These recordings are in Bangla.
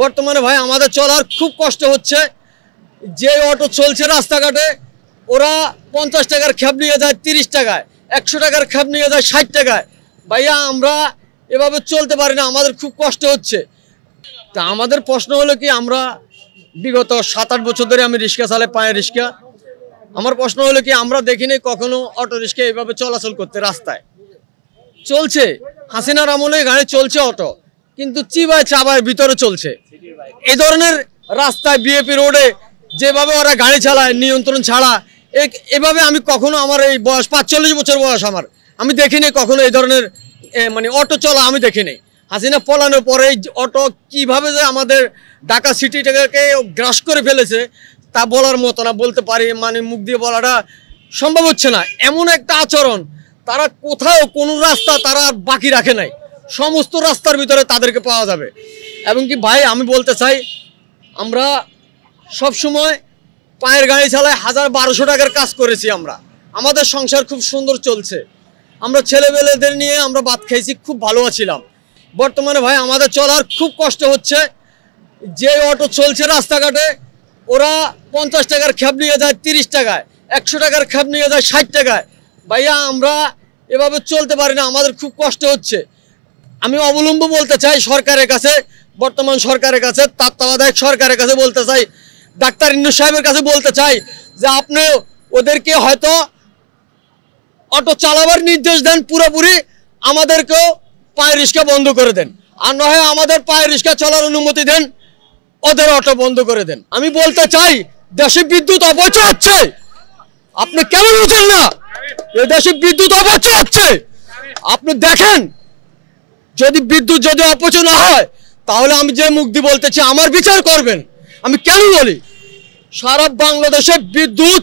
বর্তমানে ভাই আমাদের চলার খুব কষ্ট হচ্ছে। যে অটো চলছে রাস্তাঘাটে ওরা 50 টাকার খ্যাপ নিয়ে যায় 30 টাকায়, 100 টাকার খ্যাপ নিয়ে যায় 60 টাকায়। ভাইয়া আমরা এভাবে চলতে পারি না, আমাদের খুব কষ্ট হচ্ছে। তা আমাদের প্রশ্ন হলো কি, আমরা বিগত 7-8 বছর ধরে আমি রিক্সা চালাই, পায়ে রিক্সা। আমার প্রশ্ন হলো কি, আমরা দেখিনি কখনো অটো রিক্সা এইভাবে চলাচল করতে। রাস্তায় চলছে হাসিনার আমলে গাড়ি চলছে অটো, কিন্তু চিবায় চাবায় ভিতরে চলছে। এই ধরনের রাস্তায় বিএপি রোডে যেভাবে ওরা গাড়ি চালায় নিয়ন্ত্রণ ছাড়া, এভাবে আমি কখনো, আমার এই বয়স 45 বছর বয়স আমার, আমি দেখিনি কখনো এই ধরনের মানে অটো চলা আমি দেখিনি। হাসিনা পলানোর পরে অটো কিভাবে যে আমাদের ঢাকা সিটিটাকে গ্রাস করে ফেলেছে তা বলার মতো না। বলতে পারি, মানে মুখ দিয়ে বলাটা সম্ভব হচ্ছে না। এমন একটা আচরণ, তারা কোথাও কোনো রাস্তা তারা বাকি রাখে নাই, সমস্ত রাস্তার ভিতরে তাদেরকে পাওয়া যাবে। এবং কি ভাই আমি বলতে চাই, আমরা সব সময় পায়ের গাড়ি চালায় 1000-1200 টাকার কাজ করেছি আমরা, আমাদের সংসার খুব সুন্দর চলছে, আমরা ছেলেবেলেদের নিয়ে আমরা ভাত খাইছি, খুব ভালো আছিলাম। বর্তমানে ভাই আমাদের চলার খুব কষ্ট হচ্ছে। যে অটো চলছে রাস্তাঘাটে ওরা 50 টাকার খ্যাপ নিয়ে যায় 30 টাকায়, 100 টাকার খ্যাপ নিয়ে যায় 60 টাকায়। ভাইয়া আমরা এভাবে চলতে পারি না, আমাদের খুব কষ্ট হচ্ছে। আমি অবলম্বন বলতে চাই সরকারের কাছে, বর্তমান সরকারের কাছে, তত্ত্বাবধায়ক সরকারের কাছে বলতে চাই, ডাক্তার ইন্নুস সাহেবের কাছে বলতে চাই যে আপনি ওদেরকে হয়তো অটো চালাবার নির্দেশ দেন পুরোপুরি, আমাদেরকেও পায়ে রিক্সা বন্ধ করে দেন, আর নয় আমাদের পায়ে রিক্সা চলার অনুমতি দেন, ওদের অটো বন্ধ করে দেন। আমি বলতে চাই দেশে বিদ্যুৎ অপচয় হচ্ছে, আপনি কেন বুঝেন না? এই দেশে বিদ্যুৎ অপচয় হচ্ছে, আপনি দেখেন। যদি বিদ্যুৎ যদি অপচয় না হয় তাহলে আমি যে মুখ দিয়ে বলতেছি আমার বিচার করবেন। আমি কেন বলি, সারা বাংলাদেশে বিদ্যুৎ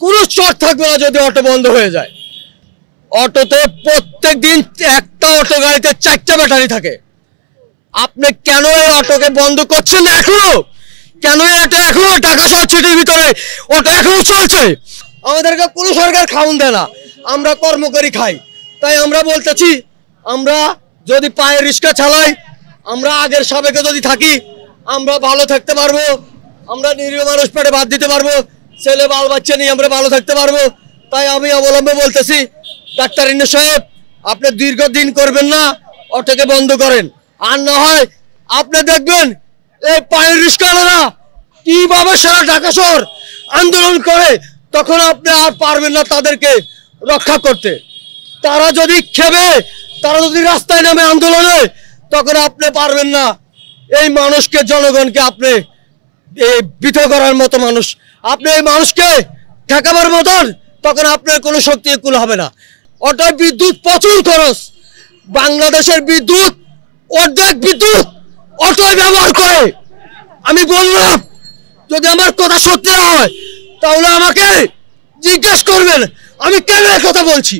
কোনো চট থাকবে না যদি অটো বন্ধ হয়ে যায়। অটোতে প্রত্যেক দিন একটা অটো গাড়িতে 4টা ব্যাটারি থাকে। আপনি কেন এই অটোকে বন্ধ করছেন না এখনো? কেন এটা এখনো ঢাকা শহর সিটির ভিতরে অটো এখনো চলছে? আমাদেরকে কোনো সরকার খাওয়ান দেয় না, আমরা কর্ম করি খাই। তাই আমরা বলতেছি, আমরা যদি পায়ে রিক্সা চালাই, আমরা আগের সাবেকে যদি থাকি, আমরা ভালো থাকতে পারবো, আমরা নিরীহ মানুষ পেটে ভাত দিতে পারবো, ছেলে বাল বাচ্চা নিয়ে আমরা ভালো থাকতে পারবো। তাই আমি অবলম্বন বলতেছি, ডাক্তার ইন্নুস সাহেব আপনি দীর্ঘদিন করবেন না, অটোকে বন্ধ করেন। আর না হয় আপনি দেখবেন এই পায়ের রিক্সাওয়ালারা কিভাবে সারা ঢাকা শহর আন্দোলন করে, তখন আপনি আর পারবেন না তাদেরকে রক্ষা করতে। তারা যদি খেবে, তারা যদি রাস্তায় নামে আন্দোলনে, তখন আপনি পারবেন না এই মানুষকে, জনগণকে আপনি বিধ করার মতো মানুষ, আপনি এই মানুষকে ঠেকাবার মতন, তখন আপনার কোনো শক্তি কুল হবে না। অটো বিদ্যুৎ প্রচুর খরচ, বাংলাদেশের বিদ্যুৎ অর্ধেক বিদ্যুৎ অটোয় ব্যবহার করে। আমি বললাম যদি আমার কথা সত্যি হয় তাহলে আমাকে জিজ্ঞেস করবেন আমি কেন কথা বলছি।